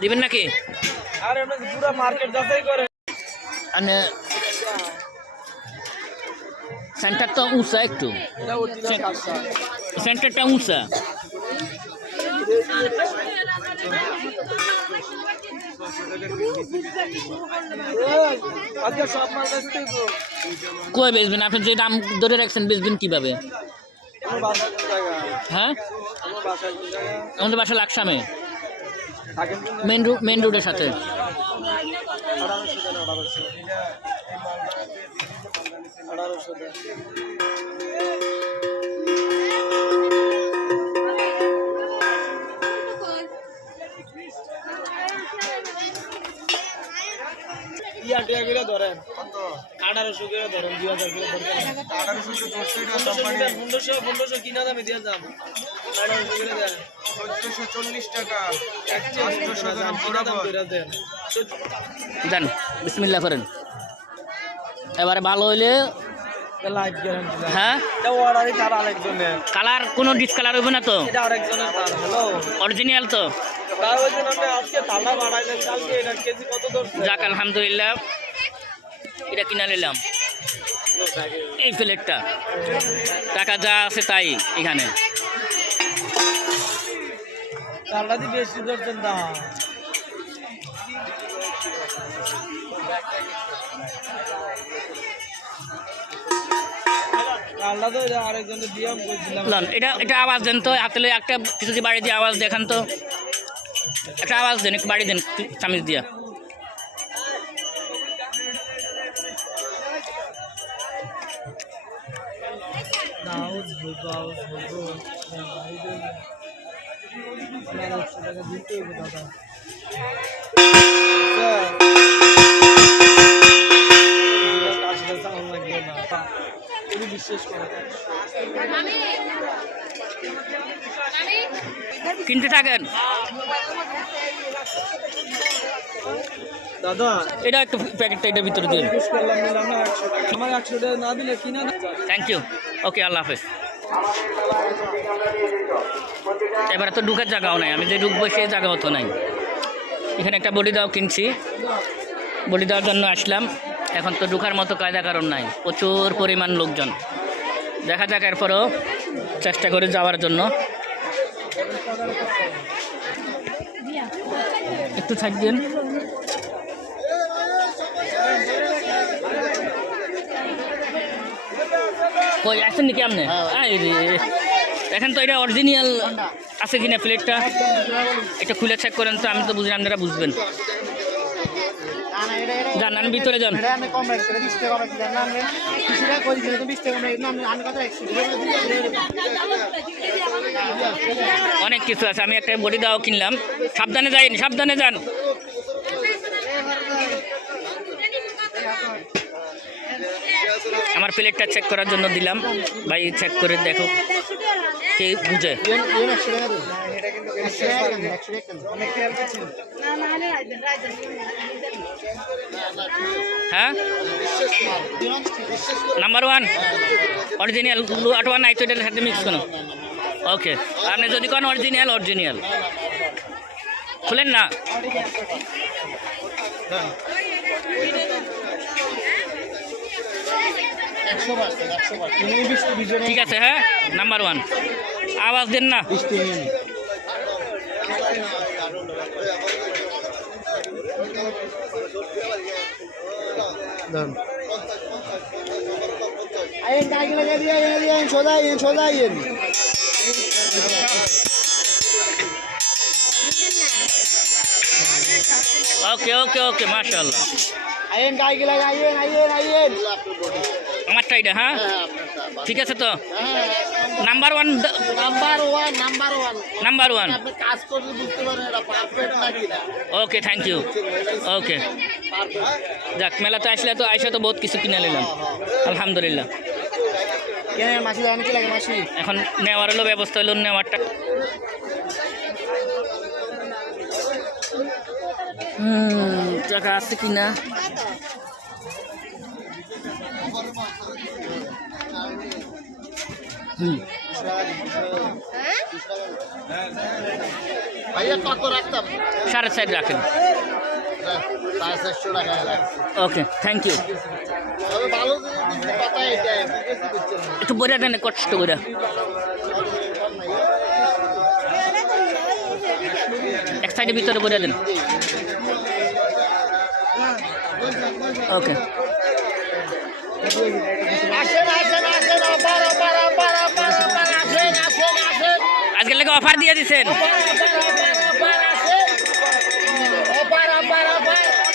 দিবেন নাকি? আরে পুরো মার্কেট যাচাই করে। মানে সেন্টারটা উঁচা একটু, সেন্টারটা উঁচা। কই বেচবেন আপনি? যে দাম ধরে রাখছেন বেচবেন কিভাবে? হ্যাঁ, আমাদের বাসা লাকসামে, মেন রোডের সাথে। ধরেন 1800 করে ধরেন, 2000 করে ধরেন। 1500 কিনা দামে দিয়ে যান। 1800 করে দেন, 1440 টাকা। 1800 দাম পুরো দাম করে দেন। দেন, বিসমিল্লাহ করেন। এবারে ভালো হইলে লাইভ গ্যারান্টি। হ্যাঁ, এটা অর্ডারই তার আরেকজনের। কালার কোনো ডিসকালার হবে না তো? এটা আরেকজনের তার। হ্যালো, অরিজিনাল তো? তার ওই জন্য আপনি আজকে তালা বাড়াইলেন, কালকে এটা কেজি কত ধরছে? যাক আলহামদুলিল্লাহ, এটা কিনা নিলাম। এই প্লেটটা টাকা যা আছে তাই এখানে। তালা দিয়ে বেশি ধরছেন দাম। আরেকজনের ব্যায়াম করছিলাম। এটা আওয়াজ দেন তো, হাতে একটা কিছু কি বাড়ি দিয়ে আওয়াজ দেখান তো, একটা আওয়াজ দেন, একটু বাড়ি দেন চামিচ দিয়া। কিনতে থাকেন দাদা, এটা একটু প্যাকেটটা এটার ভিতরে দিন। আমার 100 টাকা না দিলে কিনা। থ্যাংক ইউ, ওকে, আল্লাহ হাফেজ। এবারে তো ঢুকার জায়গাও নাই, আমি যে ঢুকবো সেই জায়গাও তো নাই। এখানে একটা বডি দাও কিনছি, বডি দেওয়ার জন্য আসলাম। এখন তো ঢুকার মতো কায়দা কারণ নাই, প্রচুর পরিমাণ লোকজন। দেখা যাক, এরপরও চেষ্টা করে যাওয়ার জন্য। একটু থাকবেন। কই আসছেন নাকি আপনি? দেখেন তো এটা অরিজিনাল আছে কিনা প্লেটটা, এটা খুলে চেক করেন তো, আমি তো বুঝি, আপনারা বুঝবেন। যান, আমি ভিতরে যান। অনেক কিছু আছে, আমি একটা বডি দাও কিনলাম। সাবধানে যাইনি, সাবধানে যান। আমার প্লেটটা চেক করার জন্য দিলাম, ভাই চেক করে দেখো কে বুঝে। হ্যাঁ, নাম্বার 1 অরিজিনাল 81 নাই তো, এটার সাথে মিক্স করুন। ওকে, আপনি যদি কোন অরিজিনাল খুলেন না। ঠিক আছে, হ্যাঁ, নাম্বার 1 আওয়াজ দেন না। ওকে ওকে ওকে, মাশাআল্লাহ। আমারটা এটা, হ্যাঁ ঠিক আছে তো। Number one, number one. Okay, thank you. Okay, যাক, মেলাতে আসলে তো আইসা তো বহুত কিছু কিনে নিলাম, আলহামদুলিল্লাহ। এখন নেওয়ার হলো ব্যবস্থা হলো নেওয়ারটা। টাকা আছে কিনা? সাড়ে 4 রাখেন। ওকে, থ্যাংক ইউ। একটু বইটা দেন কষ্ট করে। এক সাইডের ভিতরে বইটা দেন। ওকে, আজকের লেগে অফার দিয়ে দিচ্ছেন।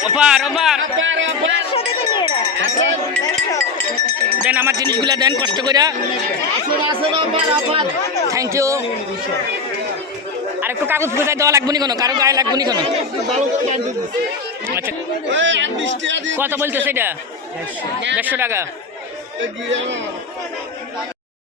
অফার অফার দেন, আমার জিনিসগুলো দেন কষ্ট করে। Thank you. আর একটু কাগজ বোঝাই দেওয়া লাগবে নি কোনো, কারো গায়ে লাগবে নি কোনো। আচ্ছা, কত বলছে সেটা? 150 টাকা।